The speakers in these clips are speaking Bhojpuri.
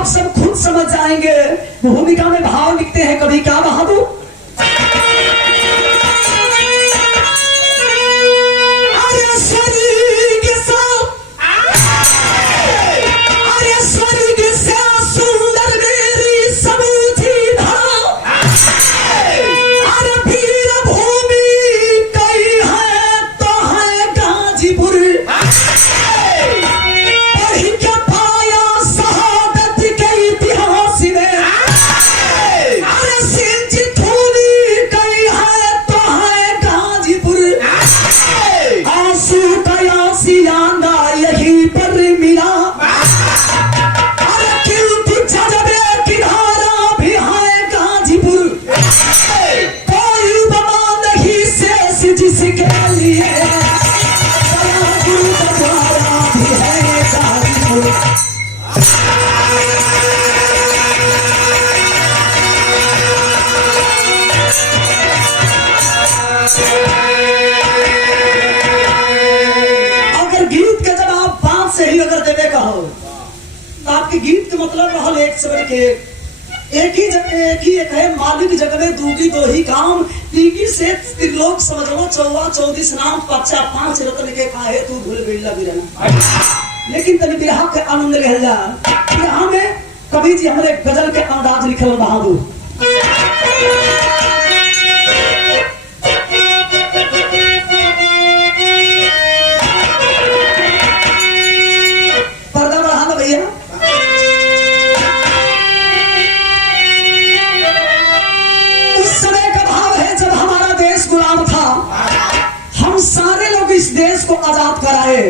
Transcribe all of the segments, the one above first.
आप सब खुद समझ जाएंगे। भूमिका में भाव लिखते हैं कभी क्या बहादुर। आपके गीत के मतलब रहल एक से के एक है मालिक जग में दूगी दो ही काम तीगी से त्रिलोक समझ लो 14 नाम पच्चा 5 रत्न के काहे तू भूल बिल्ला बिरना। लेकिन तनी बिरहा के आनंद ले जा। बिरहा में कवि जी हमारे गजल के अंदाज लिखल बहादुर। सारे लोग इस देश को आजाद कराए।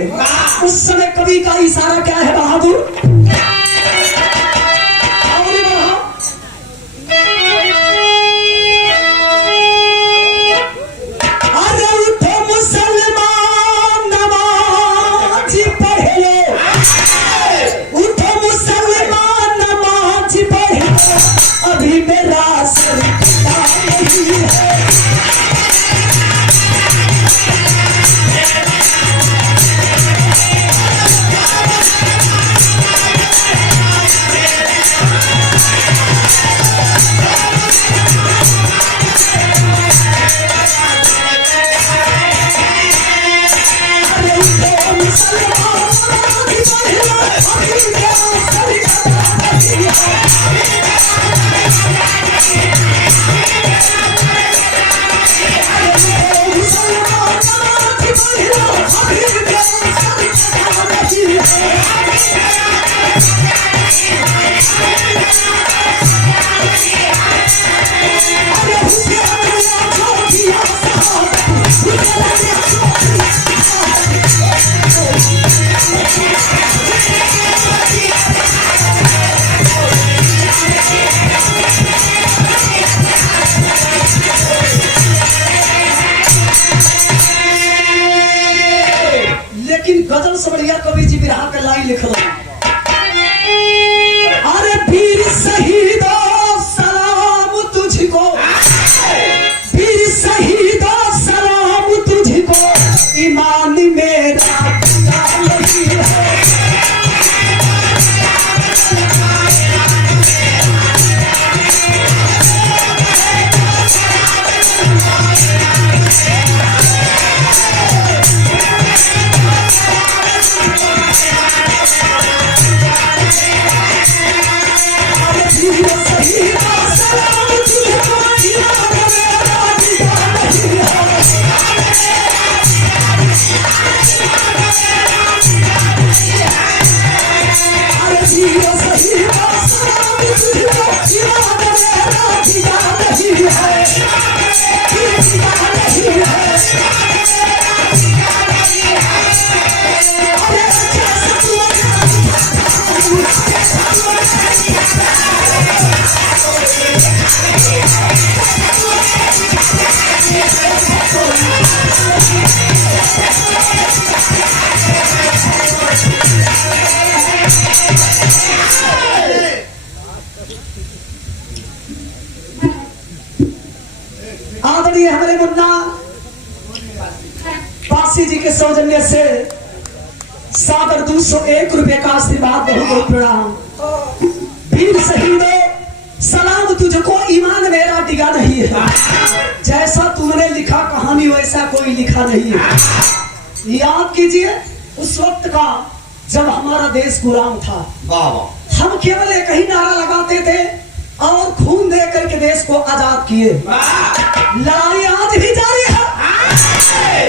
उस समय कवि का इशारा क्या है बहादुर। अरे उठो मुसलमान नमाज पढ़ लो, उठो मुसलमान नमाज पढ़ लो, अभी मेरा सरकार नहीं है। गजल सबड़िया कवि जी बिरहा के लाइन लिखल। अरे वीर शहीदो सलाम तुझको, वीर शहीदो सलाम तुझको, ईमान मेरा नहीं है। आदरणीय हमारे मुन्ना पासी जी के सौजन्य से सागर 201 रुपए का आशीर्वाद, बहुत बहुत प्रणाम। वीर शहीदों, सलाम तुझको, ईमान मेरा डिगा नहीं है। जैसा तुमने लिखा कहानी वैसा कोई लिखा नहीं है। याद कीजिए उस वक्त का जब हमारा देश गुलाम था। हम केवल एक ही नारा लगाते थे और खून दे करके देश को आजाद किए। लड़ाई आज भी जारी है।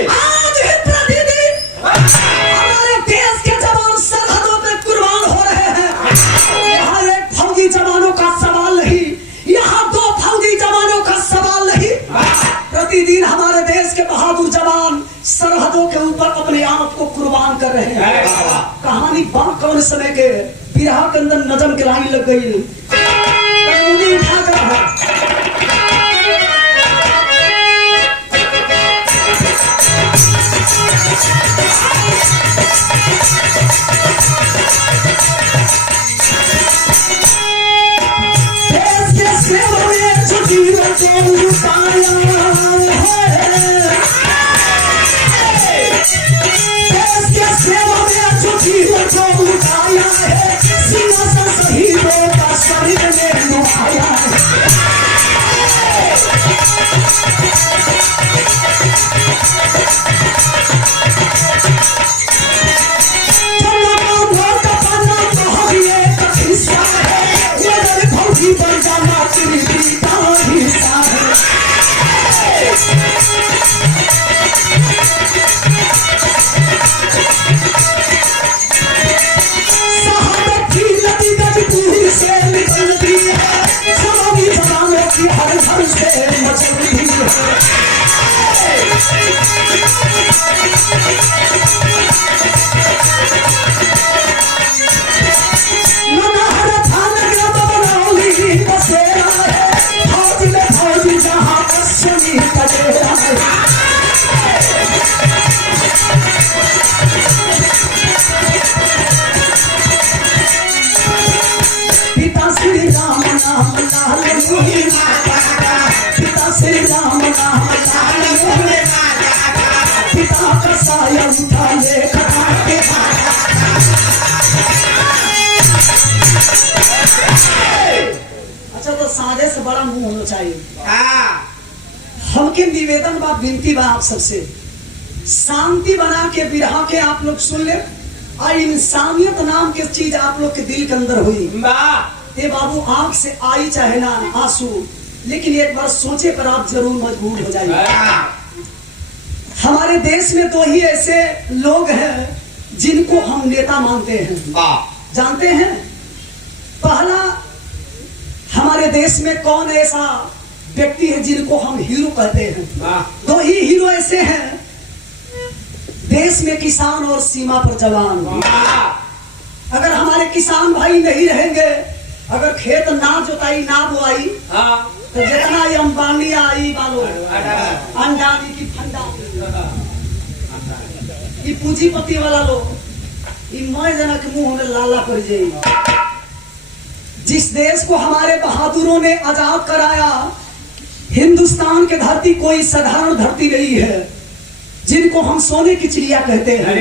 आज भी प्रतिदिन हमारे देश के जवान सरहदों पे कुर्बान हो रहे हैं। यहाँ एक फौजी जवानों का सवाल नहीं, यहाँ दो फौजी जवानों का सवाल नहीं। प्रतिदिन हमारे देश के बहादुर जवान सरहदों के ऊपर अपने आप को कुर्बान कर रहे हैं। कहानी कौन समय के बिरहा के अंदर नजम के लाइन लग गई। देश के सेवा में जो जीवन को लुटाया है, देश के सेवा में जो जीवन को लुटाया है, सिंहासन शहीदों का शरीर में लुभाया है। बन जाना तेरी का हिस्सा है। शहादत की नदी गजबूर से निकलती है, सभी जवानों की हर घर से मचलती है। पिता श्री राम नाम लाल मुनि माता, पिता श्री राम नाम लाल मुनि माता, पिता का साया उठा ले के। अच्छा तो साझे से बड़ा मुंह होना चाहिए। हमके निवेदन बा, विनती बा आप सबसे, शांति बना के बिरहा के आप लोग सुन ले। और इंसानियत नाम की चीज आप लोग के दिल के अंदर हुई। ये बाबू आंख से आई चाहे ना आंसू, लेकिन एक बार सोचे पर आप जरूर मजबूर हो जाइए। हमारे देश में तो ही ऐसे लोग हैं जिनको हम नेता मानते हैं। जानते हैं पहला हमारे देश में कौन ऐसा व्यक्ति है जिनको हम हीरो कहते हैं? दो ही हीरो ऐसे हैं देश में, किसान और सीमा पर जवान। अगर हमारे किसान भाई नहीं रहेंगे, अगर खेत ना जोताई ना बोआई, तो जितना ये अंबानी आई वालों, अंडानी की फंडा, ये पूंजीपति वाला लोग, ये मैं जना के मुंह में लाला कर जाएगी। जिस देश को हमारे बहादुरों ने आजाद कराया, हिंदुस्तान की धरती कोई साधारण धरती नहीं है, जिनको हम सोने की चिड़िया कहते हैं।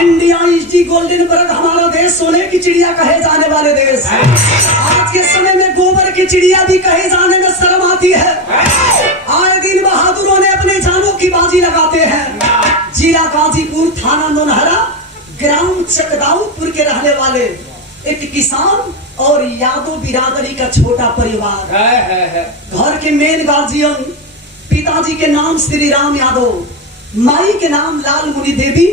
India is the golden bird, हमारा देश सोने की चिड़िया कहे जाने वाले देश। आज के समय में गोबर की चिड़िया भी कहे जाने में शर्म आती है। आए दिन बहादुरों ने अपने जानों की बाजी लगाते हैं। जिला गाजीपुर, थाना नौनहरा, ग्राम चकदाऊपुर के रहने वाले एक किसान और यादव बिरादरी का छोटा परिवार। घर के मेन गार्जियन पिताजी के नाम श्री राम यादव, माई के नाम लाल मुनि देवी।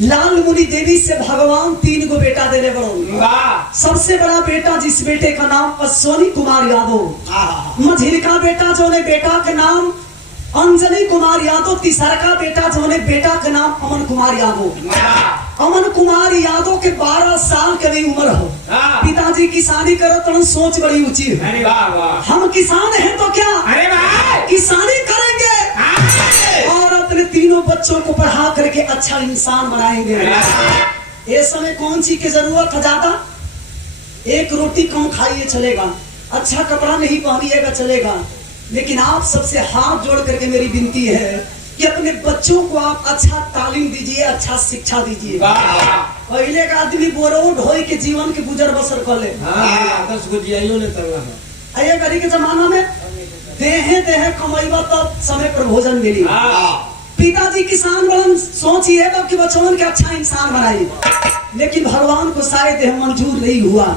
लाल मुनि देवी से भगवान 3 गो बेटा देने बड़ो। सबसे बड़ा बेटा जिस बेटे का नाम अश्वनी कुमार यादव, मझिलका बेटा जो ने बेटा के नाम अंजलि कुमार यादव, तीसरा का बेटा जो ने बेटा के नाम अमन कुमार यादव। अमन कुमार यादव के 12 साल के भी उम्र हो। पिताजी किसानी करो तो सोच बड़ी ऊंची है। हम किसान हैं तो क्या किसानी करेंगे और अपने तीनों बच्चों को पढ़ा करके अच्छा इंसान बनाएंगे। ये समय कौन सी की जरूरत है ज्यादा? एक रोटी कम खाइए चलेगा, अच्छा कपड़ा नहीं पहनिएगा चलेगा, लेकिन आप सबसे हाथ जोड़ करके मेरी विनती है कि अपने बच्चों को आप अच्छा तालीम दीजिए, अच्छा शिक्षा दीजिए। पहले का आदमी बोरो ढोई के जीवन के गुजर बसर कर ले। आइए गरी के जमाना में देहे कमाईबा तब समय पर भोजन मिली। पिताजी किसान बड़न सोचिए कि बच्चों के अच्छा इंसान बनाई, लेकिन भगवान को शायद यह मंजूर नहीं हुआ।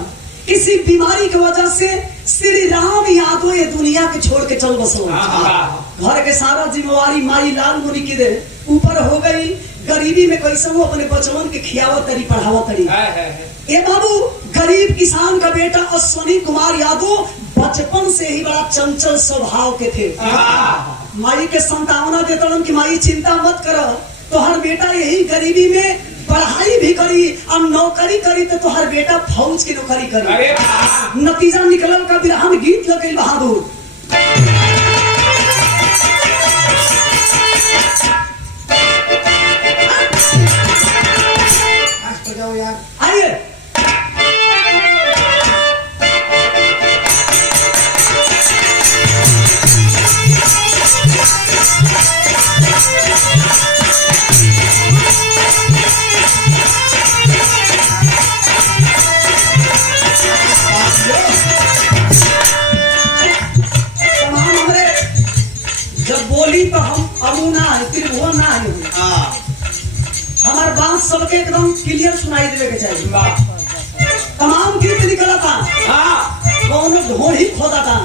किसी बीमारी की वजह से श्री राम यादव ये दुनिया के छोड़ के चल बसो। घर के सारा जिम्मेवारी माई लाल मुनि की दे ऊपर हो गई। गरीबी में कैसे वो अपने बचवन के खियावत तरी पढ़ावत तरी। ये बाबू गरीब किसान का बेटा अश्वनी कुमार यादव बचपन से ही बड़ा चंचल स्वभाव के थे। माई के संतावना देता कि माई चिंता मत करो, तो हर बेटा यही गरीबी में पढ़ाई भी करी और नौकरी करी, तो हर बेटा फौज की नौकरी करी। नतीजा निकलल का बिरहन गीत लगे बहादुर। आइए तो हम अमुना है, त्रिभुवन ना है। हमारे बात सबके एकदम क्लियर सुनाई देवे के चाहिए। तमाम गीत निकला था। कौन ढोड़ी खोदा था,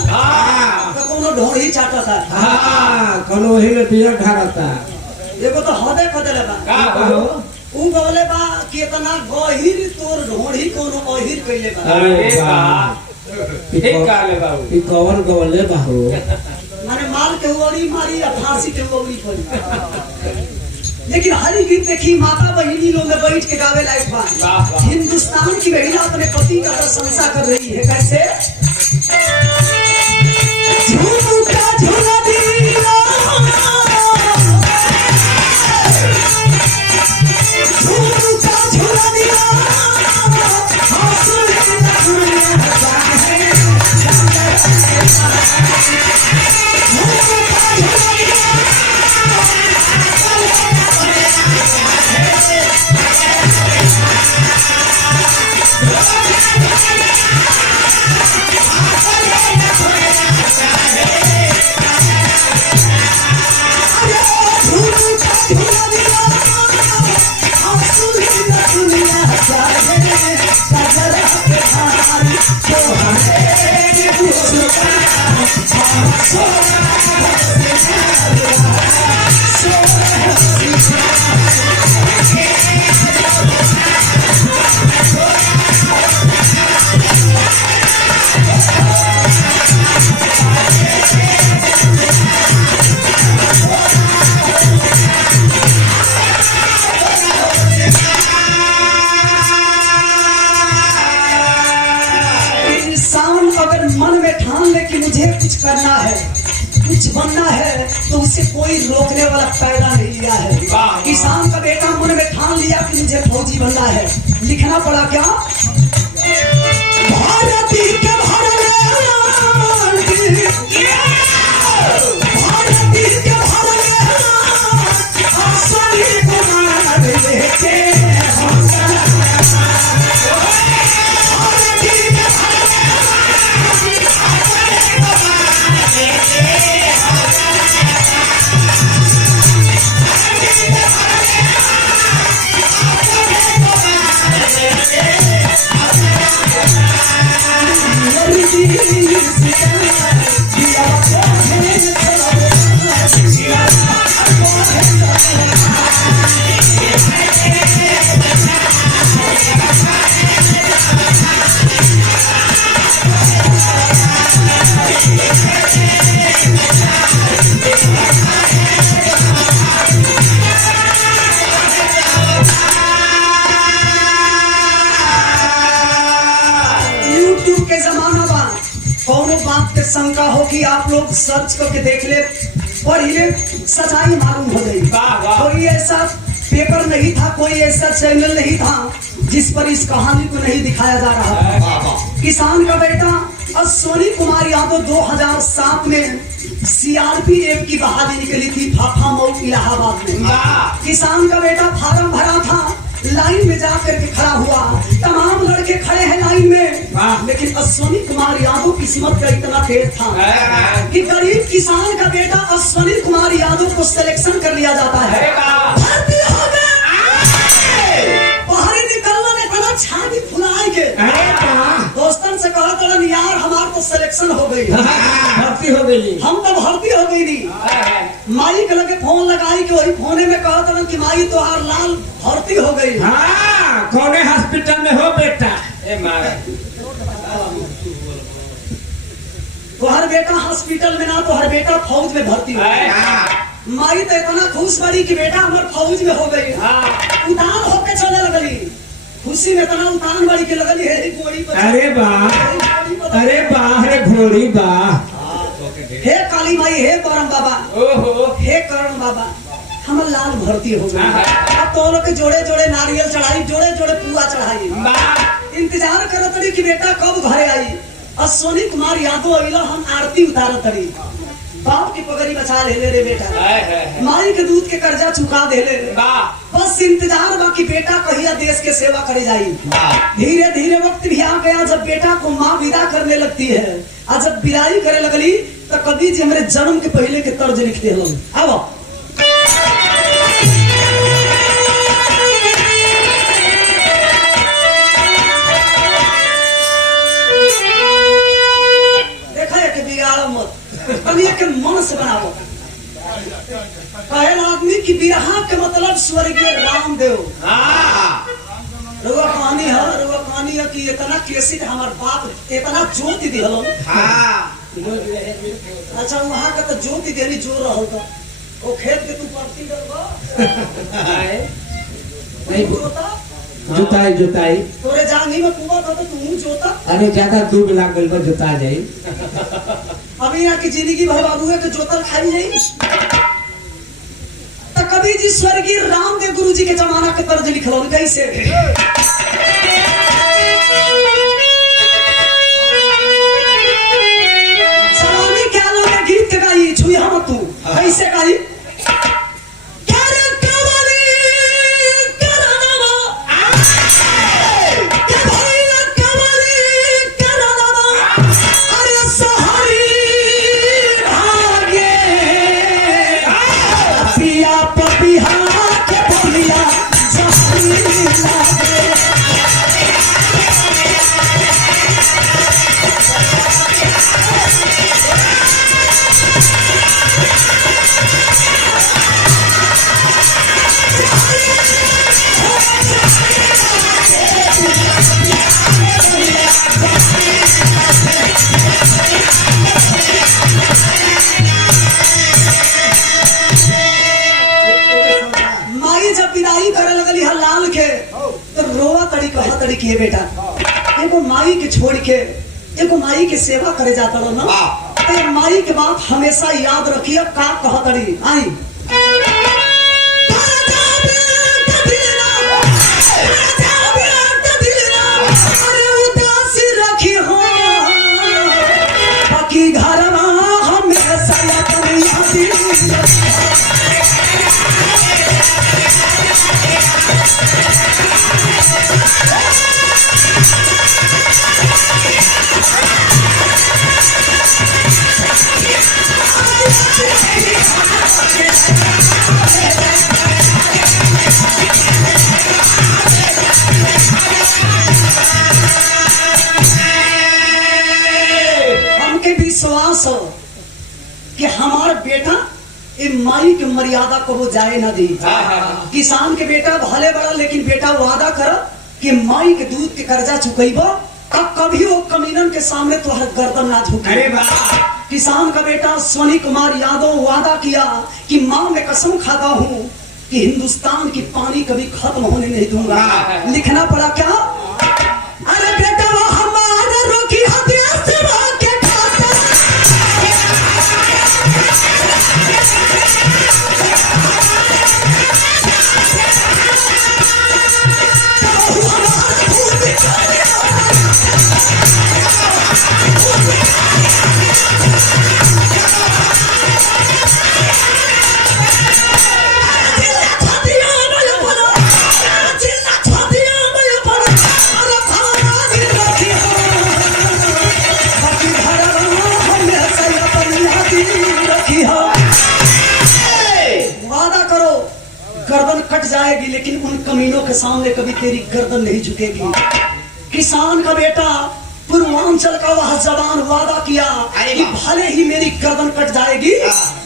तो कौन ढोड़ी चाटा था, कौन वही में पियर ढारा था। देखो तो हदे खोदे बा ऊ बोले बा कि इतना गहिर तोर ढोड़ी कौन अहिर कइले बा। अरे बा ठीक काले बाबू ई कौन गवले बाबू माने मार के ओरी मारी या फांसी के ओरी पड़ी। लेकिन हरी गीत देखी माता बहिनी लोग में बैठ के गावे लायक बा। हिंदुस्तान की महिला अपने पति का प्रशंसा कर रही है। कैसे? झुमका झुला दिया, झुमका झुला दिया, करना है, कुछ बनना है, तो उसे कोई रोकने वाला पैदा नहीं लिया है। किसान का बेटा मन में ठान लिया कि मुझे फौजी बनना है। लिखना पड़ा क्या? भारती के शंका हो कि आप लोग सर्च करके देख ले, और ये सच्चाई मालूम हो गई। कोई ऐसा पेपर नहीं था, कोई ऐसा चैनल नहीं था जिस पर इस कहानी को नहीं दिखाया जा रहा था। किसान का बेटा अश्वनी कुमार यादव 2007 में सीआरपीएफ की बहाली निकली थी फाफा मऊ इलाहाबाद में। किसान का बेटा फार्म भरा था, लाइन में जाकर के खड़ा हुआ, तमाम लड़के खड़े हैं लाइन में, लेकिन अश्वनी कुमार यादव किस्मत का इतना तेज था कि गरीब किसान का बेटा अश्वनी कुमार यादव को सिलेक्शन कर लिया जाता है। भर्ती हो गए, बाहर निकलना ने इतना छाती फुलाए के दोस्तन से कहा तो यार हमार तो सिलेक्शन हो गई, भर्ती हो गई, हम तो भर्ती हो गई नहीं। माई के लगे फोन लगाई कि वही फोने में कहा था कि माई तो हार लाल भर्ती हो गई। हाँ, कौने हॉस्पिटल में हो बेटा? तुहर बेटा हॉस्पिटल में ना, तुहर बेटा फौज में भर्ती हो गई। माई तो इतना खुश बड़ी कि बेटा हमारे फौज में हो गई। उतान होके चले लगली, खुशी में इतना उतान बड़ी के लगली है गोड़ी पर। अरे वाह, अरे वाह, अरे घोड़ी वाह। हे काली माई, हे परम बाबा, हे करण बाबा, हमर लाल भर्ती हो गई। अब तो लोग के जोड़े जोड़े नारियल चढ़ाई, जोड़े जोड़े पुआ चढ़ाई, इंतजार करत रही कि बेटा कब घरे आई। अश्वनी कुमार यादव अइला, हम आरती उतारत रही। बाप की पगड़ी बचा ले रे बेटा, माई के दूध के कर्जा चुका दे ले, बस इंतजार बाकी बेटा कहिया देश के सेवा करे जाई। धीरे धीरे वक्त भी आ गया जब बेटा को माँ विदा करने लगती है, और जब विदाई करे लगली तो कवि जी हमारे जन्म के पहले के तर्ज लिखते हैं। अब के मन से बनाओ। पहला आदमी की बिरहा के मतलब स्वर्गीय रामदेव। रुआ कहानी है कि इतना केसिट हमार बाप इतना ज्योति दिहलो। अच्छा वहाँ का तो ज्योति देनी जोर रहा था, वो खेत के तू परती जोताई जोताई तोरे जांगी में कुआं था तो तू जोता। अरे ज्यादा दूर लागल बा जोता जाई। अभी यहाँ की जिंदगी भर बाबू है तो जोतल खाई जाई। तो कभी जी स्वर्गीय रामदेव गुरु जी के जमाना के तर्ज लिखलो कैसे? सलामी के आलम में गीत गाई छुई हम तू कैसे गाई? के बेटा एगो माई के छोड़ के एगो माई के सेवा करे जाता रहो ना, तो माई के बात हमेशा याद रखिए। का कहत रही आई रखी हो बाकी घर हमेशा हमके विश्वास हो कि हमारा बेटा माई के मर्यादा को वो जाए ना दी। किसान के बेटा भले बड़ा लेकिन बेटा वादा कर कि माई के दूध के कर्जा चुकेबो तब कभी वो कमीनन के सामने तो हर गर्दन ना झुके। किसान का बेटा अश्वनी कुमार यादव वादा किया कि माँ मैं कसम खाता हूँ कि हिंदुस्तान की पानी कभी खत्म होने नहीं दूंगा। लिखना पड़ा क्या? अरे बेटा वो हमारा रोकी हथियार से रोके जाएगी, लेकिन उन कमीनों के सामने कभी तेरी गर्दन नहीं झुकेगी। किसान का बेटा पूर्वांचल का वह जवान वादा किया कि भले ही मेरी गर्दन कट जाएगी,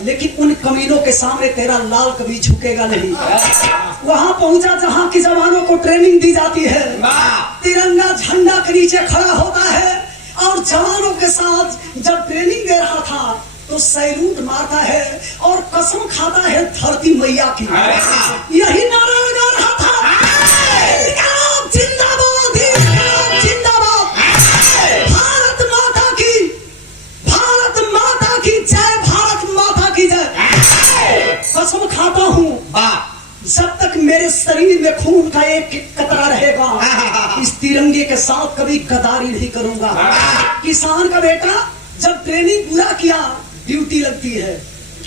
लेकिन उन कमीनों के सामने तेरा लाल कभी झुकेगा नहीं। वहां पहुंचा जहां की जवानों को ट्रेनिंग दी जाती है, तिरंगा झंडा के नीचे खड़ा होता है और जवानों के साथ जब ट्रेनिंग दे रहा था तो सैल्यूट मारता है और कसम खाता है धरती मैया की। यही नारा लगा रहा था, इनकलाब जिंदाबाद, इनकलाब जिंदाबाद, भारत माता की, भारत माता की जय, भारत माता की जय। कसम खाता हूँ जब तक मेरे शरीर में खून का एक कतरा रहेगा, इस तिरंगे के साथ कभी गद्दारी नहीं करूंगा। किसान का बेटा जब ट्रेनिंग पूरा किया, ड्यूटी लगती है,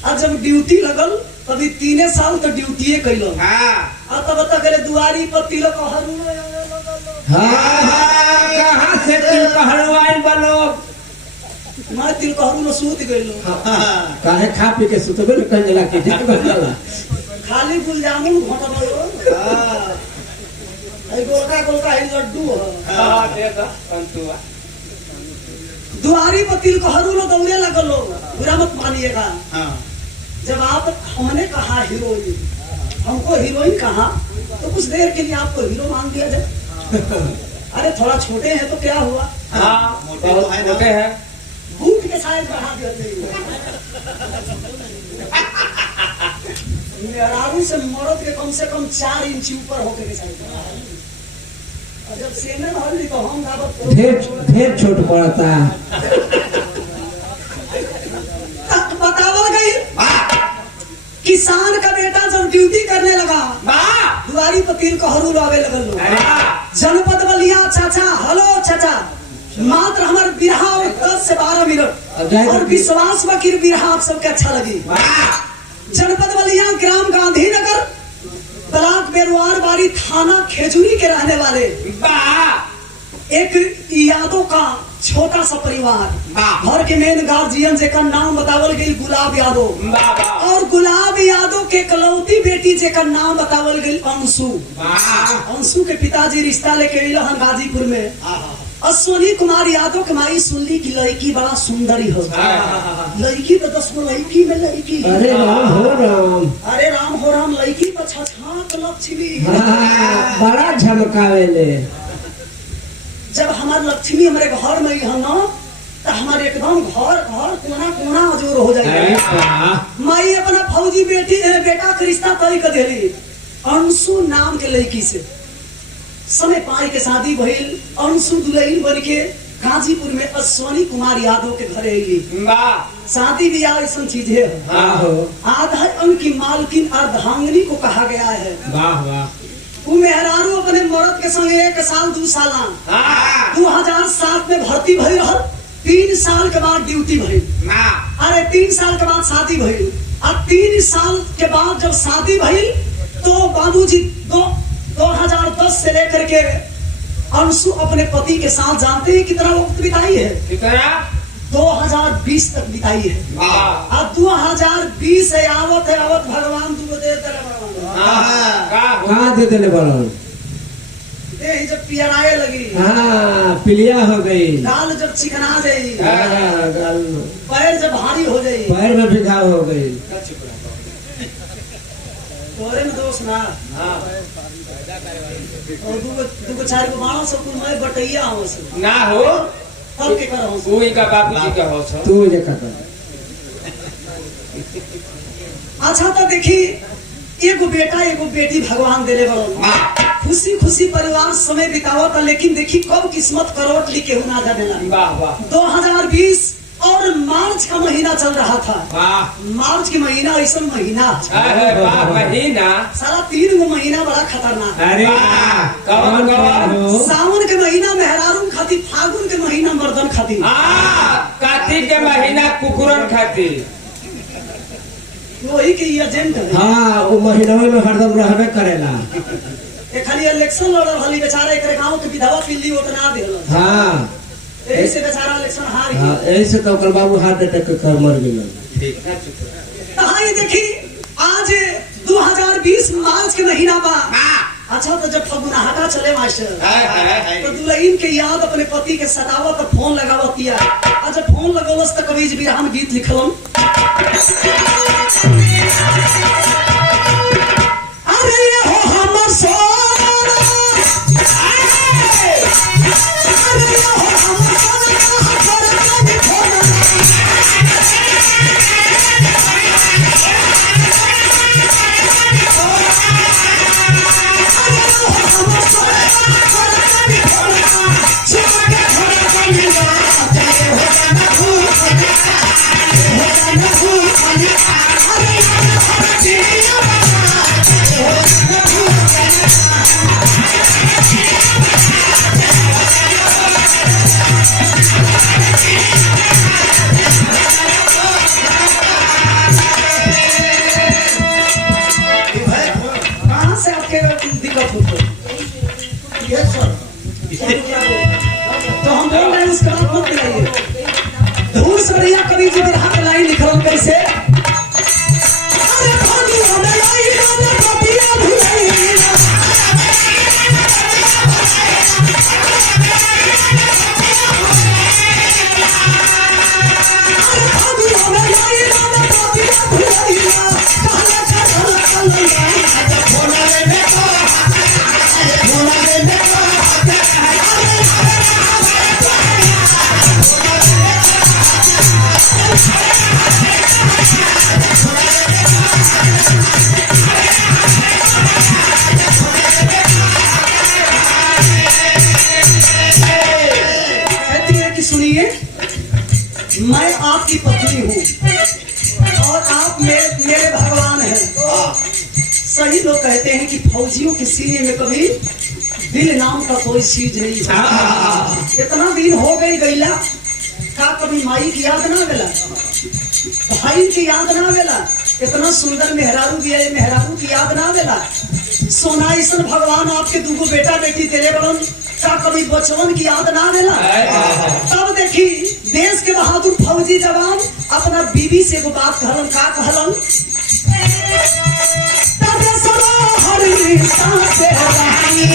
और जब ड्यूटी लगल तभी 3 साल तो ड्यूटी कैलो। और तब तक गले दुआरी पर तिलक कहाँ से तिलकहरुआइन बनो? मैं तिलकहरू में सूत गइलो। काहे खा पी के सुतबे न कंजला के ठीक बनला। खाली गुलजामुन घोटबो। आई गोलका गोलका है लड्डू है। हां दे द संतुआ। दुआरी पर तिलकहरू लो दौड़े लगल लो, बुरा मत मानिएगा। जब आप हमने कहा हीरोइन, हमको हीरोइन कहा तो कुछ देर के लिए आपको हीरो मान दिया जाए। अरे थोड़ा छोटे हैं तो क्या हुआ? हाँ मोटे हैं, बूट के साइज बढ़ा देते मेहरारू से मर्द के कम से कम 4 इंच ऊपर होके के साइज। और जब सेना हल्दी तो हम ढेर छोट पड़ता। बतावल गई किसान का बेटा जब ड्यूटी करने लगा, दुआरी पर तिलकहरू लावे लगल। जनपद बलिया चाचा, हेलो चाचा, मात्र हमारे बिरहा 10 से 12 मिनट और विश्वास वकील बिरहा आप सबके अच्छा लगी। जनपद बलिया, ग्राम गांधीनगर, ब्लॉक बेरुआर बारी, थाना खेजूरी के रहने वाले एक यादव का छोटा सा परिवार, घर के मेन गार्जियन जेकर नाम बतावल गई गुलाब यादव, और गुलाब यादव के कलौती बेटी जेकर नाम बतावल गई अंशु। अंशु के पिताजी रिश्ता लेके अइल गाजीपुर में। अश्वनी कुमार यादव के माई सुनली की लड़की बड़ा सुंदरी हो। लड़की तो 10 गो लड़की में लड़की। अरे राम हो राम, अरे राम हो राम, लड़की तो छछाक लक्ष्मी बड़ा झमकावेले। जब हमारे लक्ष्मी हमारे घर में है ना, तो हमारे एकदम घर कोना कोना अजोर हो जाएगा। माई अपना फौजी बेटा का रिश्ता तय कर दिली अंशु नाम के लड़की से। समय पाई के शादी भइल, अंशु दुल्हन बन के गाजीपुर में अश्वनी कुमार यादव के घर अली। शादी ब्याह ऐसा चीज है, आधा उनकी मालकिन अर्धांगिनी को कहा गया है। वाह वाह। वो मेहरारू अपने मर्द के संग 1 साल 2 साल 2007 में भर्ती भइल, 3 साल के बाद ड्यूटी भइल। अरे 3 साल के बाद शादी भइल, और 3 साल के बाद जब शादी भइल तो बाबूजी 2010 से लेकर के अंशु अपने पति के साथ जानते हैं कितना वक्त बिताई है? कितना? 2020 तक बिताई है। अब 2020 से आवत भगवान तू दे दे भगवान जब पियराए लगी, पिलिया हो गई, गाल जब चिकना गई, पैर जब भारी हो गई, पैर में भी घाव हो गई, तोरे में दोष ना। और दूगो 4 गो बाणा सब मैं बटैया हो ना हो तब के करो तू इनका बाबूजी का हो तू जे का कर। अच्छा तो देखी, एगो बेटा एगो बेटी भगवान देले बड़ो, खुशी खुशी परिवार समय बितावत, लेकिन देखी कब किस्मत करोट लिखे ना जानेला। वाह वाह। 2020 और मार्च का महीना चल रहा था। मार्च के महीना ऐसा महीना महीना सारा 3 गो महीना बड़ा खतरनाक। अरे सावन के महीना मेहरारू खाती, फागुन के महीना मर्दन खाती, कार्तिक के महीना कुकुरन खाती। वही के एजेंट है। वो महीना में हरदम रहबे करेला। खाली इलेक्शन लड़ल हली बेचारा, एक गांव के विधवा पिल्ली वोट ना देल। ऐसे बेचारा इलेक्शन हार गया। ऐसे तो बाबू हार्ट अटैक कर मर गया। हाँ ये देखी, आज 2 2020 मार्च के महीना बा। अच्छा तो जब फगुनाहटा चले मास्टर तो दुल्हन के याद अपने पति के सतावत तो फोन लगावतिया। अच्छा फोन लगौलस तो कवि विरहान गीत लिखलन। अरे ये हो हमर सोना, अरे ये हो हमर सोना, हमारा फोना। तो हम बोल रहे हैं उसका मत दिलाइए। धूल सड़िया कवि जी बिरहा के लाइन लिखल कैसे? अरे भागी हमें आई ना कपिया भुलाई ना, अरे भागी हमें आई ना कपिया भुलाई ना, कहला कहला फोना ले देखो, फोना ले देखो। मैं आपकी पत्नी हूँ और आप मेरे भगवान हैं। सही लोग कहते हैं कि फौजियों के सीने में कभी दिल नाम का कोई चीज नहीं है। इतना दिन हो गई गईला का कभी माई की याद ना गेला, भाई की याद ना गेला, इतना सुंदर मेहरारू दिया ये मेहरारू की याद ना गेला। सोना ईसन भगवान आपके दूगो बेटा बेटी तेरे बड़न का कभी बचवन की याद ना गेला। तब देखी देश के बहादुर फौजी जवान अपना बीबी से वो बात कहलन, का कहलन? तबे सरो हरी सांसे रानी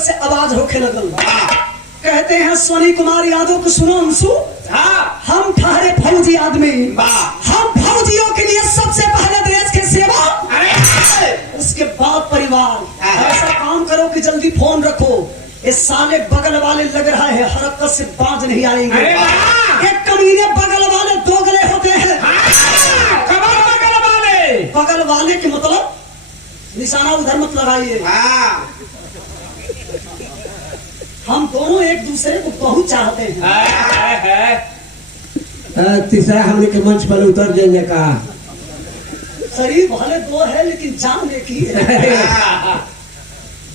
से आवाज होके लगल। कहते हैं सोनी कुमार यादव को सुनो अंशु, हम ठहरे फौजी आदमी, हम फौजियों के लिए सबसे पहले देश की सेवा, उसके बाद परिवार। ऐसा काम करो कि जल्दी फोन रखो, इस साले बगल वाले लग रहा है हरकत से बाज नहीं आएंगे। एक कमीने बगल वाले दोगले होते हैं। बगल वाले के मतलब निशाना उधर मत लगाइए। हम दोनों एक दूसरे को बहुत चाहते हैं। तीसरा हमने के मंच पर उतर जाने का शरीर भले दो है लेकिन जान एक ही है।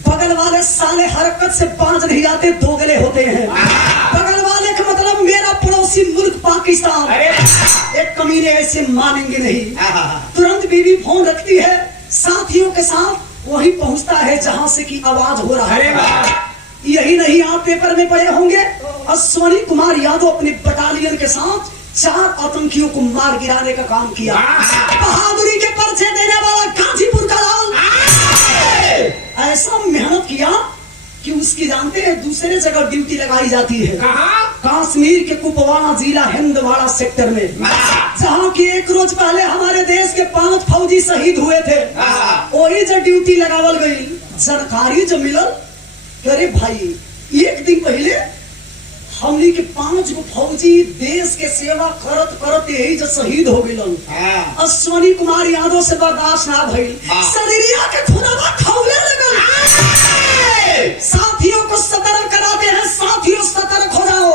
बगल वाले साले हरकत से बाज नहीं आते, दोगले होते हैं। बगल वाले का मतलब मेरा पड़ोसी मुल्क पाकिस्तान। एक कमीने ऐसे मानेंगे नहीं। तुरंत बीवी फोन रखती है, साथियों के साथ वही पहुंचता है जहां से की आवाज हो रहा है। यही नहीं आप पेपर में पढ़े होंगे, अश्वनी कुमार यादव अपने बटालियन के साथ 4 आतंकियों को मार गिराने का काम किया। बहादुरी के परिचय देने वाला गाजीपुर का लाल ऐसा मेहनत किया कि उसकी जानते हैं दूसरे जगह ड्यूटी लगाई जाती है। कहाँ? कश्मीर के कुपवाड़ा जिला हिंदवाड़ा सेक्टर में, जहाँ की एक रोज पहले हमारे देश के 5 फौजी शहीद हुए थे। वही जो ड्यूटी लगावल गई, जानकारी जो मिलल, अरे भाई एक दिन पहले हमनी के 5 गो फौजी देश के सेवा करत करत यही जो शहीद हो गइलन। अश्वनी कुमार यादव से बर्दाश्त ना भइल, शरीरिया के खुनवा खौले लगल। साथियों को सतर्क कराते हैं, साथियों सतर्क हो जाओ।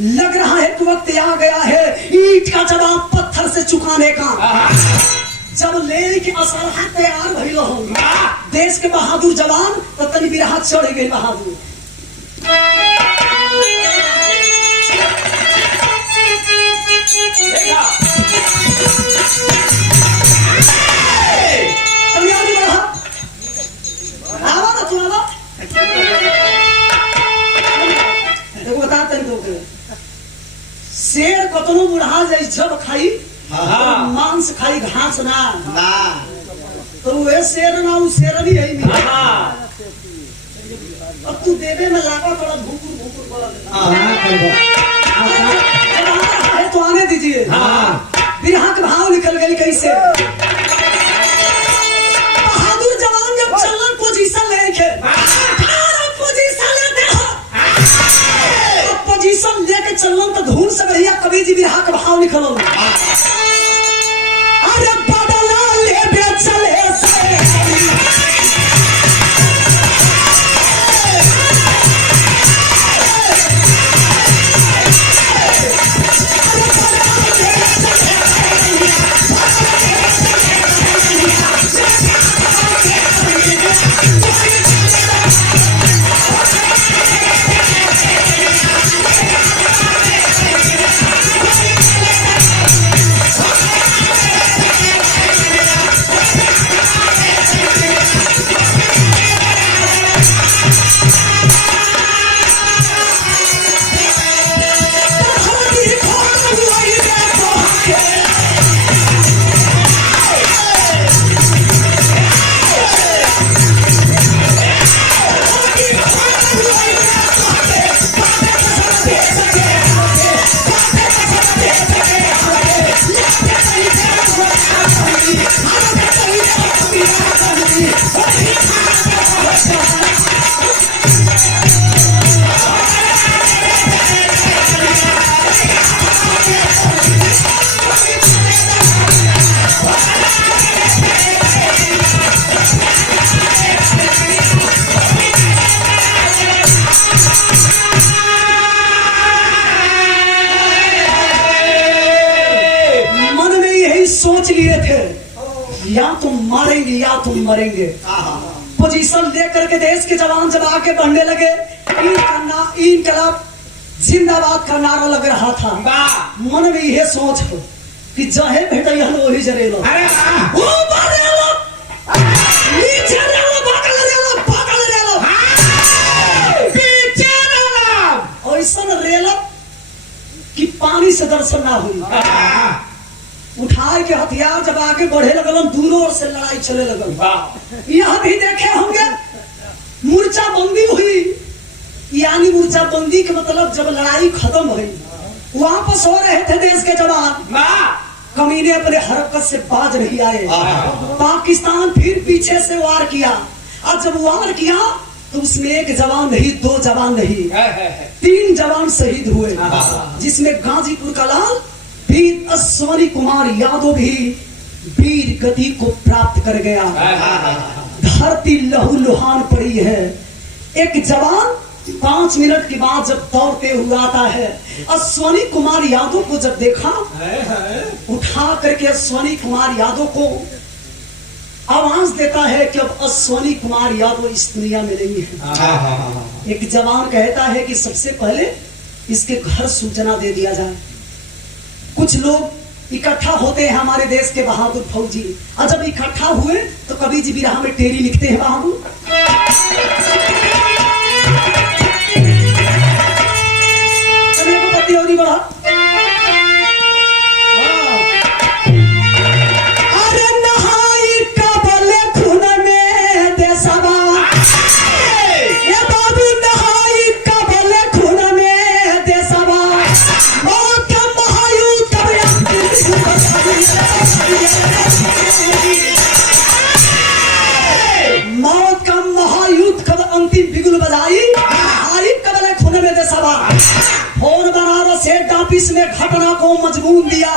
लग रहा है कि वक्त आ गया है ईंट का जवाब पत्थर से चुकाने का। जब ले के असलहा तैयार भइल हो देश के बहादुर जवान, तो तनी बिरहा चढ़ गई बहादुर। देखो बता तन शेर कतनो बुढ़ा जाए जब खाई मांस खाई, घास ना तो वे शेर ना उ शेरनी है मेरा। अब तू देवे में लागा थोड़ा भूकुर भूकुर है तो आने दीजिए। बिरहा के भाव निकल गई कैसे। बहादुर जवान जब चलन पोजीशन लेके पोजीशन लेते हो, पोजीशन लेके चलन तो धूल से बढ़िया कवि जी बिरहा के भाव निकलो। अरे बदला ले बे चले से सोच लिए थे या तुम मारेंगे या तुम मरेंगे। पोजीशन लेकर के देश के जवान जब आके बढ़ने लगे, इनकलाब जिंदाबाद का नारा लग रहा था। मन में यह सोच हो कि जहे भेटे वही जरेलो, ऐसा रेलो कि पानी से दर्शन ना हुई। उठाए के हथियार जब आगे बढ़े लगल, दूरों ओर से लड़ाई चले लगल। यहाँ भी देखे होंगे मूर्छा बंदी हुई, यानी मूर्छा बंदी के मतलब जब लड़ाई खत्म हुई, वापस हो रहे थे देश के जवान। कमीने अपने हरकत से बाज नहीं आए। पाकिस्तान फिर पीछे से वार किया, और जब वार किया तो उसमें एक जवान नहीं, 2 जवान नहीं, 3 जवान शहीद हुए, जिसमें गाजीपुर का लाल वीर अश्वनी कुमार यादव भी वीर गति को प्राप्त कर गया। धरती लहू लुहान पड़ी है। एक जवान 5 मिनट के बाद जब दौड़ते हुए आता है, अश्वनी कुमार यादव को जब देखा, उठा करके अश्वनी कुमार यादव को आवाज देता है कि अब अश्वनी कुमार यादव इस दुनिया में नहीं है। एक जवान कहता है कि सबसे पहले इसके घर सूचना दे दिया जाए। कुछ लोग इकट्ठा होते हैं हमारे देश के बहादुर फौजी, और जब इकट्ठा हुए तो कवि जी बिरहा में टेरी लिखते हैं बहादुर। बढ़ा अरे नहाई कबल खून में देशवा, ये बात से डापिस ने घटना को मजबूर दिया,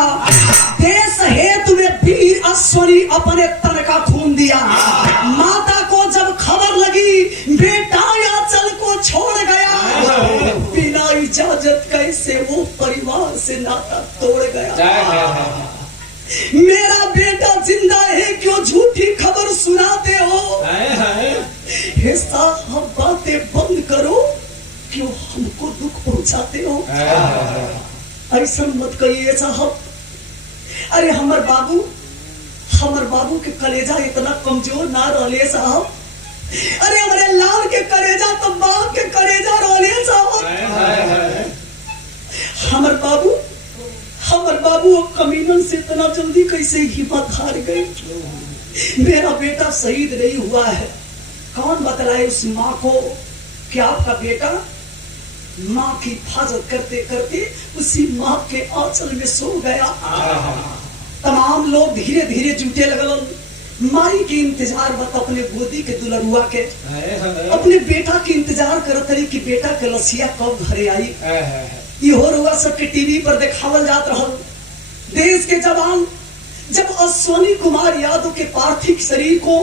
देश हेतु में वीर अश्वनी अपने तन का खून दिया। माता को जब खबर लगी बेटा आंचल को छोड़ गया, बिना इजाजत कैसे वो परिवार से नाता तोड़ गया। मेरा बेटा जिंदा है क्यों झूठी खबर सुनाते हो? हे साहब बातें बंद करो, क्यों हमको दुख पहुंचाते हो? ऐसा मत कहिए साहब। अरे हमर बाबू के कलेजा इतना कमजोर ना रहले साहब। अरे हमारे लाल के कलेजा तो बाप के कलेजा रहले साहब। हमर बाबू कमीनन से इतना जल्दी कैसे हिम्मत हार गई? मेरा बेटा शहीद नहीं हुआ है। कौन बतलाए उस माँ को कि आपका बेटा माँ की हिफाजत करते करते उसी माँ के आंचल में सो गया। तमाम लोग धीरे धीरे जुटे लगल। माई के इंतजार बत अपने गोदी के दुल्हनुआ के अपने बेटा के इंतजार करत रही कि बेटा के लसिया कब घरे आई। इहो रुआ सबके टीवी पर दिखावल जात रहल। देश के जवान जब अश्वनी कुमार यादव के पार्थिव शरीर को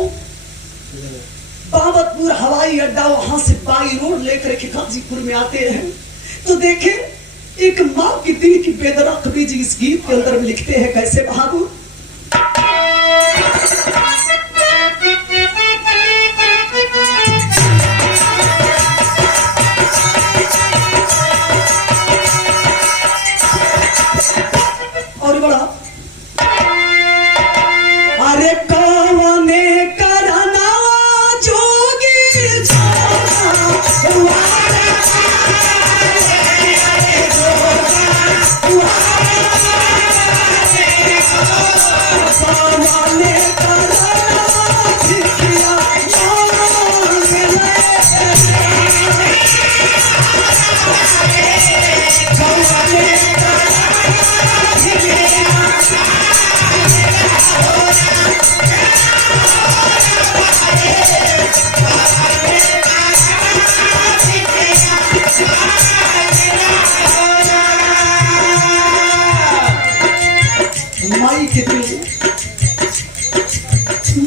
बाबतपुर हवाई अड्डा वहां से बाई रोड लेकर के गाजीपुर में आते हैं तो देखे एक माँ की दिल की बेदरा कवि जी इस गीत के अंदर में लिखते हैं कैसे बहादुर। और बड़ा अरे कौने करना जोगी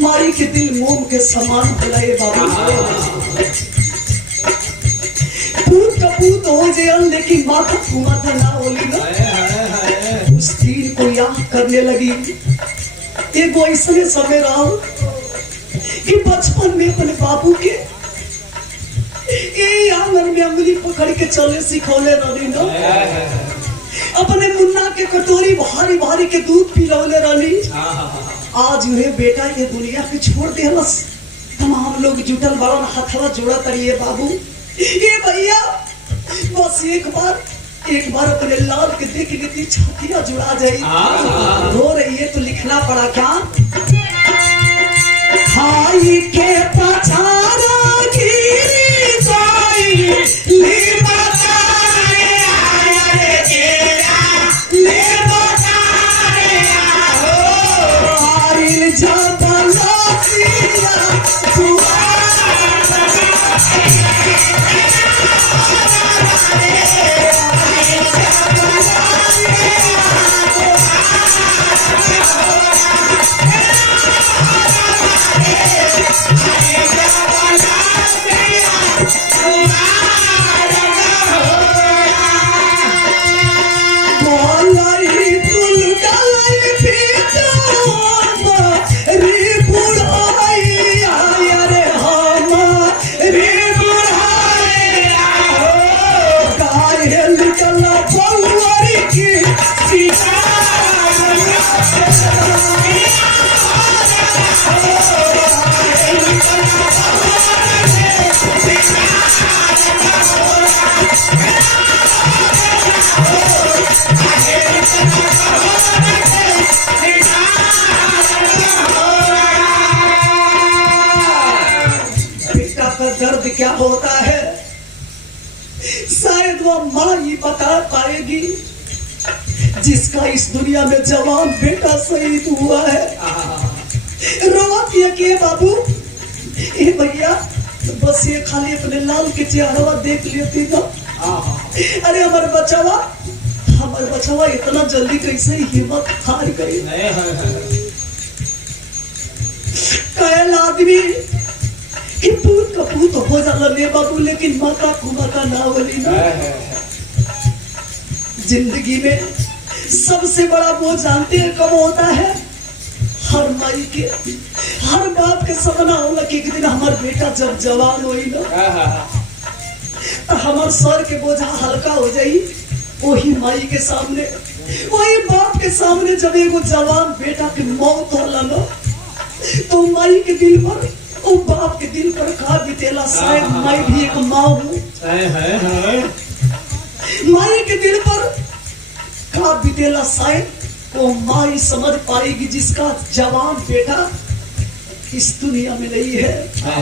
माई के दिल मोम के समान भलाए बाबू। पूत का पूत हो जाए लेकिन माथा घुमाता ना होली ना। उस दिन को याद करने लगी। एक ऐसे समय रहा कि बचपन में अपने बाबू के आंगन में अंगुली पकड़ के चलने सिखौले रही ना। अपने मुन्ना के कटोरी भारी भारी के दूध पिलौले रही। आज उन्हें बेटा ये दुनिया पे छोड़ दे बस। तमाम लोग जुटल बालन हथवा जोड़ा तरिए बाबू। ये भैया बस एक बार अपने लाल के देख लेती छातियां जुड़ा जाए। रो रही है तो लिखना पड़ा क्या? खाई के पछारा गिरी जाई दर्द क्या होता है शायद वो माँ ही बता पाएगी जिसका इस दुनिया में जवान बेटा शहीद हुआ है। रोती है के बाबू? ये भैया बस ये खाली अपने लाल के चेहरा देख लेती ना। अरे हमारे बचावा हमारे बचवा इतना जल्दी कैसे हिम्मत हार गई। कहल आदमी कि पूत कपूत हो जाला ने बाबू, लेकिन माता कुमाता ना बोली ना। जिंदगी में सबसे बड़ा बोझ जानते हैं कब होता है? हर माई के, हर बाप के सपना होला कि एक दिन हमार बेटा जब जवान होई ना तो हमार सर के बोझा हल्का हो जाई। वही माई के सामने, वही बाप के सामने जब एगो जवान बेटा की मौत होला ना तो माई के दिल पर, ओ बाप के दिल पर का बीतेला। शायद मैं भी एक माँ हूँ, माई के दिल पर का बीतेला शायद वो माई समझ पाएगी जिसका जवान बेटा इस दुनिया में नहीं है।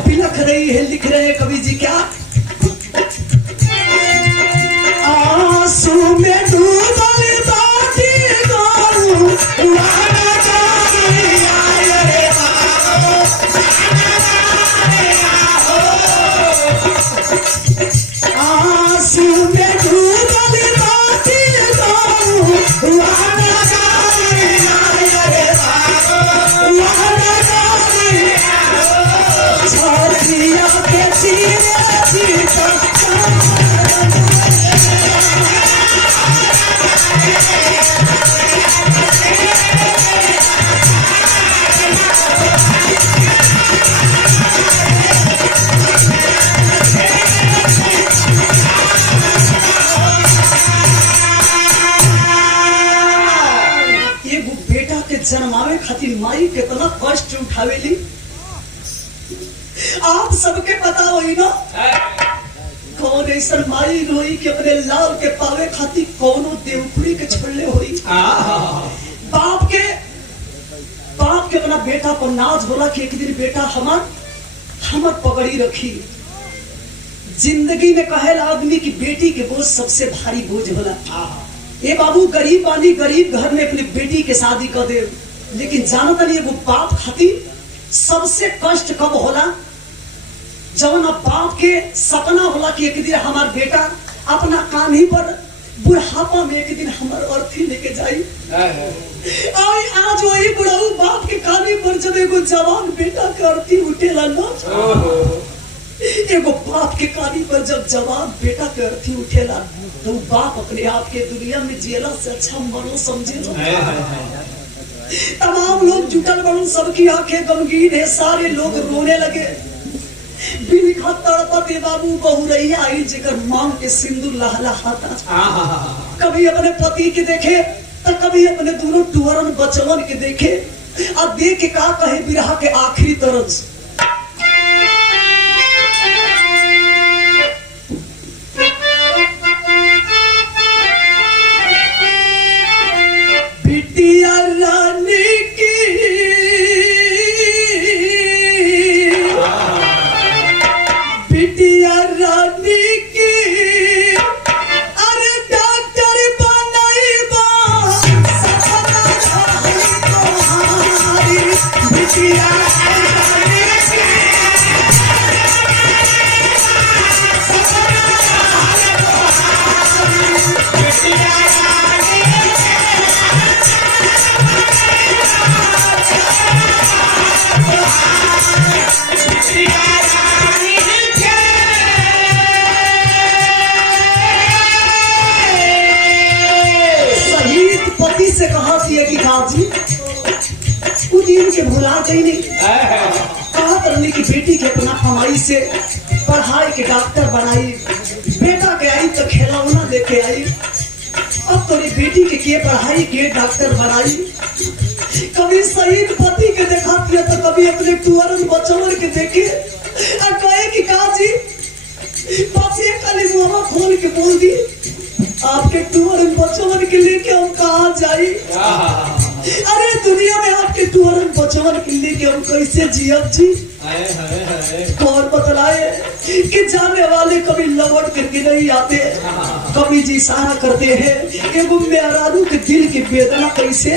बिलख रही है, लिख रहे हैं कवि जी क्या? आंसू में डूबल बाटी गाऊं वाना गाया रे बाबो, आंसू में डूबल बाटी गाऊं वाना गाया रे बाबो, वाना गाया छोड़िया के चीरे चीता। जन्मावे खातिर माई कितना कष्ट उठावेली आप सबके पता होई ना। कौन ऐसा माई रोई कि अपने लाल के पावे खातिर कौनो देवपुरी के छोड़ले होई। बाप के अपना बेटा पर नाज होला कि एक दिन बेटा हमर पगड़ी रखी। जिंदगी में कहेला आदमी की बेटी के बोझ सबसे भारी बोझ होला। ये बाबू गरीब वाली गरीब घर में अपनी बेटी के शादी कर दे, लेकिन जानता नहीं वो बाप खातिर सबसे कष्ट कब होला? जब ना बाप के सपना होला कि एक दिन हमार बेटा अपना कान्ही पर बुढ़ापा में एक दिन हमार अर्थी लेके जाई। आज वही बुढ़ाऊ बाप के कान्ही पर जब एगो जवान बेटा के अर्थी उठेला ना, एगो बाप के कानी पर जब जवान बेटा के अर्थी उठेला तो बाप अपने आप के दुनिया में जियला से अच्छा मरो समझे। तमाम लोग जुटल बड़ू, सबकी आंखें गमगीन है, सारे लोग रोने लगे। बिलखा तड़पते बाबू बहू रही आई जेकर मांग के सिंदूर लहलहाता। कभी अपने पति के देखे तो कभी अपने दोनों टुअरन बचवन के देखे। अब देख के का कहे बिरहा के आखिरी तरज। बिटिया रानी की बिटिया रानी की अरे डॉक्टर बनाईबा सपना रही तुम्हारी। बिटिया रानी की सपना रही तुम्हारी। बिटिया से कहा कि गाजी वो दिन के भुला गई नहीं। कहा करने की बेटी के अपना कमाई से पढ़ाई के डॉक्टर बनाई, बेटा के आई तो खिलौना लेके आई। अब तेरी बेटी के पढ़ाई के डॉक्टर बनाई। कभी शहीद पति के देखा किया तो कभी अपने टुअरन बचवन के देखे और कहे कि गाजी बस ये खाली मुंह खोल के बोल दी आपके टुअरन बचवन के लेके हम कहाँ जाई? अरे दुनिया में आपके टुअरन बचवन के लेके हम कैसे जियब जी? कौन बतलाए कि जाने वाले कभी लौट करके नहीं आते, कभी जी इशारा करते हैं। एगो मेहरारू के दिल की वेदना कैसे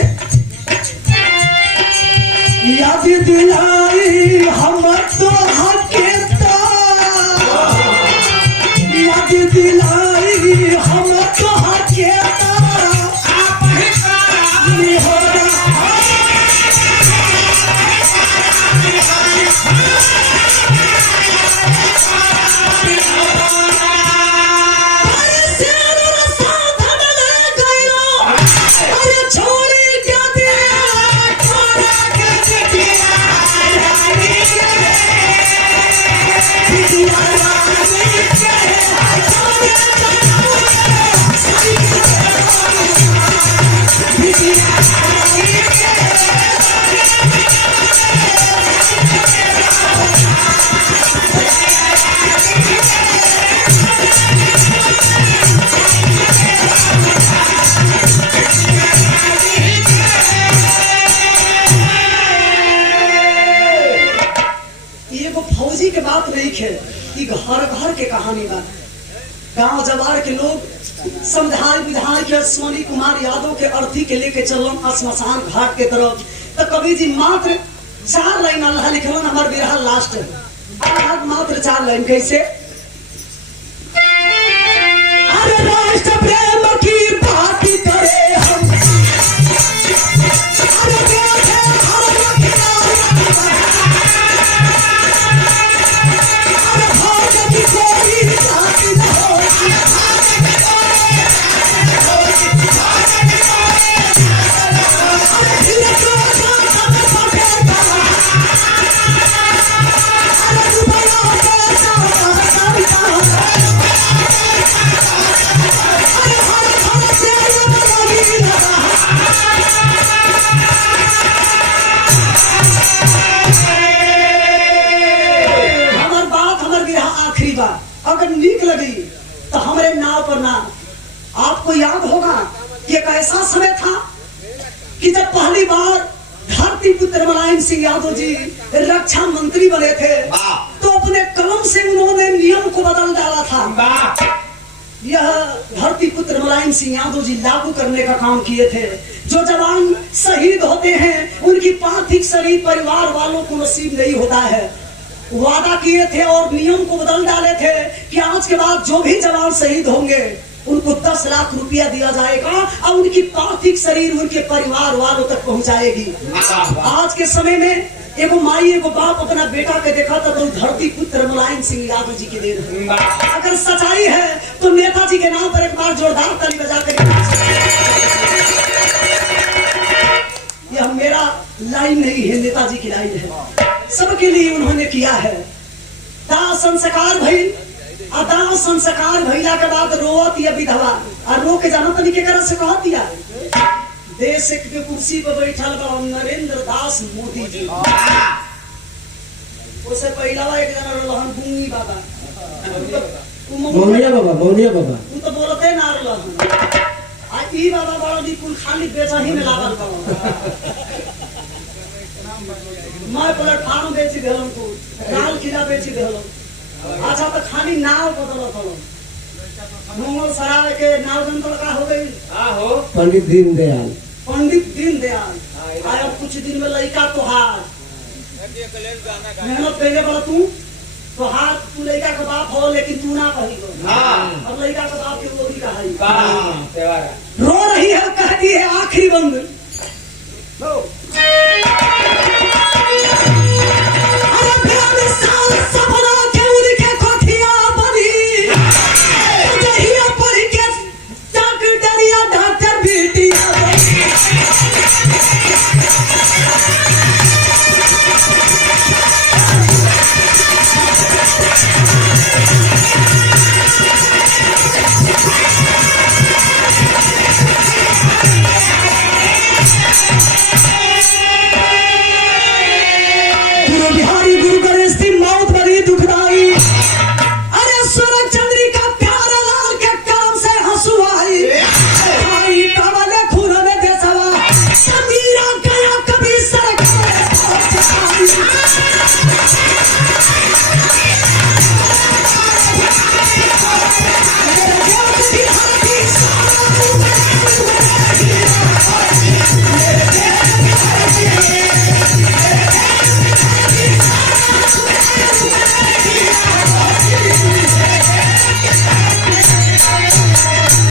याद दिलाई हम तो हकेता, याद दिलाई हम तो हकेता। है, कि घर घर के कहानी बा। गांव जवार के लोग समझाए विधायक के सोनी कुमार यादव के अर्थी के लेके चलम श्मशान घाट के तरफ। तो कवि जी मात्र 4 लाइन अल्लाह लिखलन, हमार बिरहा लास्ट है, मात्र 4 लाइन कैसे। अरे राष्ट्र प्रेम की बात करे हम, अरे देखे धर्म की अरे भाग्य की कोई जाति न हो, अगर नीक लगी तो हमारे नाव पर नाम। आपको याद होगा कि एक ऐसा समय था कि जब पहली बार धरती पुत्र मुलायम सिंह यादव जी रक्षा मंत्री बने थे, तो अपने कलम से उन्होंने नियम को बदल डाला था। यह धरती पुत्र मुलायम सिंह यादव जी लागू करने का काम किए थे। जो जवान शहीद होते हैं उनकी पार्थिव शरीर परिवार वालों को नसीब नहीं होता है। वादा किए थे और नियम को बदल डाले थे कि आज के बाद जो भी जवान शहीद होंगे उनको 10 लाख रुपया दिया जाएगा और उनकी पार्थिव शरीर उनके परिवार वालों तक पहुंचाएगी। आज के समय में एगो माई एगो बाप अपना बेटा के देखा था तो धरती पुत्र मुलायम सिंह यादव जी की देन। अगर सच्चाई है तो नेताजी के नाम पर एक बार जोरदार ताली बजा कर। यह मेरा लाइन नहीं है, नेताजी की लाइन है। सबके लिए उन्होंने किया है। दाह संस्कार भई, दाह संस्कार भइला के बाद रोवत या विधवा और रो के जाना तनी के करत से कह दिया। देश के कुर्सी पर बैठल बा नरेंद्र दास मोदी जी। उससे पहला एक जना रहन गुंगी बाबा, मौलिया बाबा, मौलिया बाबा तू तो बोलते ना रहन। आज ई बाबा बड़ा दी कुल खाली बेचा ही में लागल बा। मैं प्लेटफार्म बेची देहलन को, लाल किला बेची देहलन। अच्छा तो खाली नाव बदलत हलो। मंगल सराय के नाव जनता का हो गई। हो पंडित दीनदयाल, पंडित दीनदयाल। आया कुछ दिन में लड़का तोहार मेहनत कइले बड़ा तू तोहार, तू लड़का का बाप हो लेकिन तू ना कही गो। अब लड़का का बाप के वो भी कहा रो रही है, कहती है आखिरी बंद।